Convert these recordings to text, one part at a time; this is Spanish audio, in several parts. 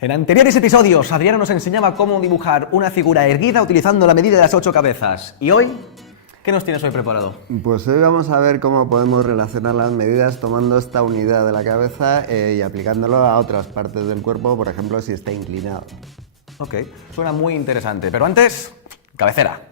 En anteriores episodios, Adriano nos enseñaba cómo dibujar una figura erguida utilizando la medida de las 8 cabezas. ¿Y hoy? ¿Qué nos tienes hoy preparado? Pues hoy vamos a ver cómo podemos relacionar las medidas tomando esta unidad de la cabeza y aplicándolo a otras partes del cuerpo, por ejemplo, si está inclinado. Ok, suena muy interesante, pero antes, cabecera.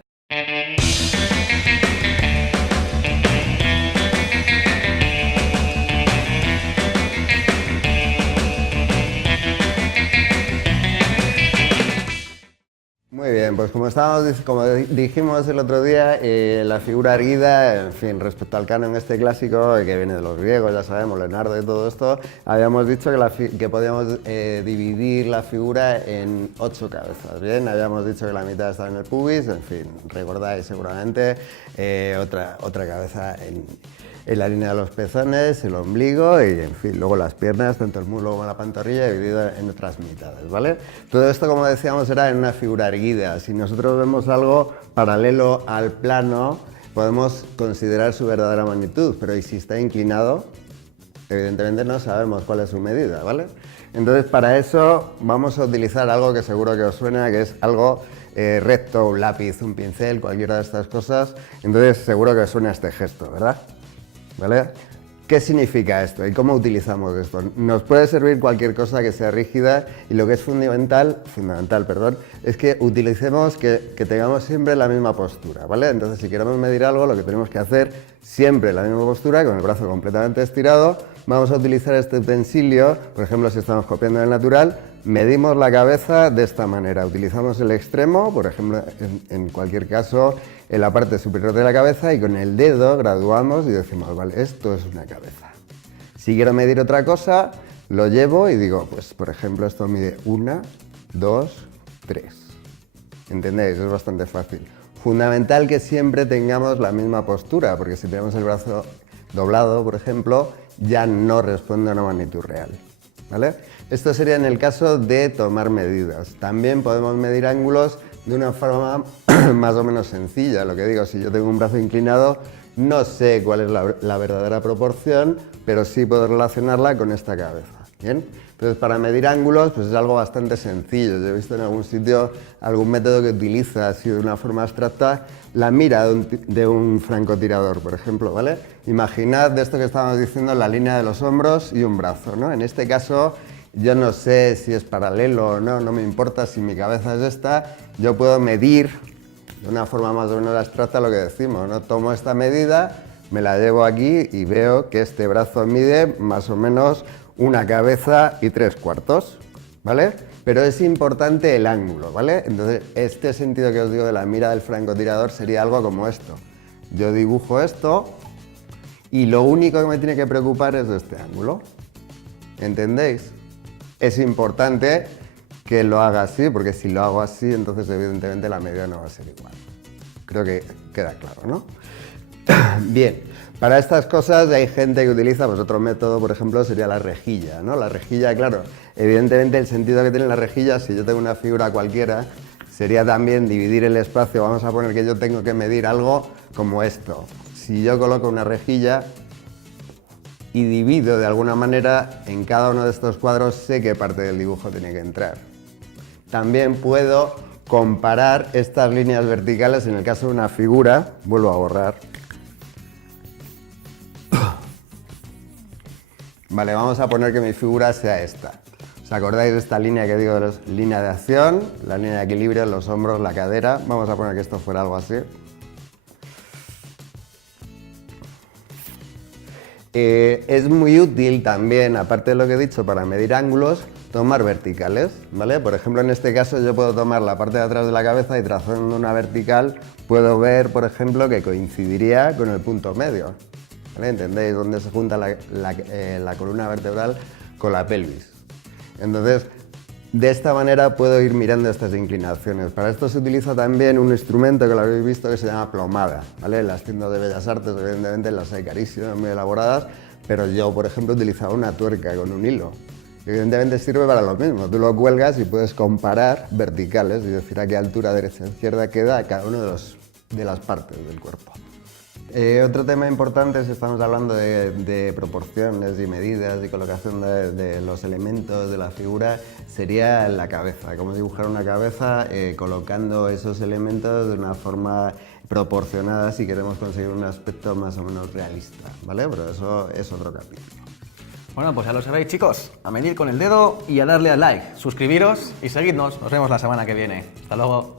Muy bien, pues como dijimos el otro día, la figura erguida, en fin, respecto al canon este clásico, que viene de los griegos, ya sabemos, Leonardo y todo esto, habíamos dicho que podíamos dividir la figura en 8 cabezas, ¿bien? Habíamos dicho que la mitad estaba en el pubis, en fin, recordáis seguramente, otra cabeza en la línea de los pezones, el ombligo y, en fin, luego las piernas, tanto el muslo como la pantorrilla, dividido en otras mitades, ¿vale? Todo esto, como decíamos, era en una figura erguida. Si nosotros vemos algo paralelo al plano, podemos considerar su verdadera magnitud, pero ¿y si está inclinado? Evidentemente no sabemos cuál es su medida, ¿vale? Entonces, para eso vamos a utilizar algo que seguro que os suena, que es algo recto, un lápiz, un pincel, cualquiera de estas cosas. Entonces, seguro que os suena este gesto, ¿verdad? ¿Vale? ¿Qué significa esto y cómo utilizamos esto? Nos puede servir cualquier cosa que sea rígida y lo que es fundamental, es que utilicemos que tengamos siempre la misma postura, ¿vale? Entonces, si queremos medir algo, lo que tenemos que hacer siempre la misma postura, con el brazo completamente estirado. Vamos a utilizar este utensilio, por ejemplo, si estamos copiando el natural, medimos la cabeza de esta manera. Utilizamos el extremo, por ejemplo, en cualquier caso, en la parte superior de la cabeza, y con el dedo graduamos y decimos, vale, esto es una cabeza. Si quiero medir otra cosa, lo llevo y digo, pues por ejemplo, esto mide 1, 2, 3. ¿Entendéis? Es bastante fácil. Fundamental que siempre tengamos la misma postura, porque si tenemos el brazo doblado, por ejemplo, ya no responde a una magnitud real, ¿vale? Esto sería en el caso de tomar medidas. También podemos medir ángulos de una forma más o menos sencilla. Lo que digo, si yo tengo un brazo inclinado, no sé cuál es la verdadera proporción, pero sí puedo relacionarla con esta cabeza, ¿bien? Entonces, para medir ángulos, pues es algo bastante sencillo. Yo he visto en algún sitio algún método que utiliza, así de una forma abstracta, la mira de un francotirador, por ejemplo, ¿vale? Imaginad de esto que estábamos diciendo, la línea de los hombros y un brazo, ¿no? En este caso, yo no sé si es paralelo o no, no me importa si mi cabeza es esta, yo puedo medir de una forma más o menos abstracta lo que decimos, ¿no? Tomo esta medida, me la llevo aquí y veo que este brazo mide más o menos una cabeza y 3/4, ¿vale? Pero es importante el ángulo, ¿vale? Entonces, este sentido que os digo de la mira del francotirador sería algo como esto. Yo dibujo esto y lo único que me tiene que preocupar es este ángulo. ¿Entendéis? Es importante que lo haga así, porque si lo hago así, entonces evidentemente la medida no va a ser igual. Creo que queda claro, ¿no? Bien, para estas cosas hay gente que utiliza, pues otro método, por ejemplo, sería la rejilla, ¿no? La rejilla, claro, evidentemente el sentido que tiene la rejilla, si yo tengo una figura cualquiera, sería también dividir el espacio. Vamos a poner que yo tengo que medir algo como esto. Si yo coloco una rejilla y divido de alguna manera en cada uno de estos cuadros, sé qué parte del dibujo tiene que entrar. También puedo comparar estas líneas verticales en el caso de una figura. Vuelvo a borrar. Vale, vamos a poner que mi figura sea esta. ¿Os acordáis de esta línea que digo, línea de acción, la línea de equilibrio, los hombros, la cadera? Vamos a poner que esto fuera algo así. Es muy útil también, aparte de lo que he dicho, para medir ángulos, tomar verticales, ¿vale? Por ejemplo, en este caso yo puedo tomar la parte de atrás de la cabeza y trazando una vertical puedo ver, por ejemplo, que coincidiría con el punto medio, ¿vale? ¿Entendéis? Donde se junta la columna vertebral con la pelvis. Entonces, de esta manera puedo ir mirando estas inclinaciones. Para esto se utiliza también un instrumento que lo habéis visto que se llama plomada, ¿vale? En las tiendas de Bellas Artes, evidentemente, las hay carísimas, muy elaboradas, pero yo, por ejemplo, utilizaba una tuerca con un hilo. Evidentemente sirve para lo mismo. Tú lo cuelgas y puedes comparar verticales y decir a qué altura derecha e izquierda queda cada uno de las partes del cuerpo. Otro tema importante, si estamos hablando de proporciones y medidas y colocación de los elementos de la figura, sería la cabeza. Cómo dibujar una cabeza colocando esos elementos de una forma proporcionada si queremos conseguir un aspecto más o menos realista, ¿vale? Pero eso es otro capítulo. Bueno, pues ya lo sabéis, chicos, a medir con el dedo y a darle al like. Suscribiros y seguidnos. Nos vemos la semana que viene. Hasta luego.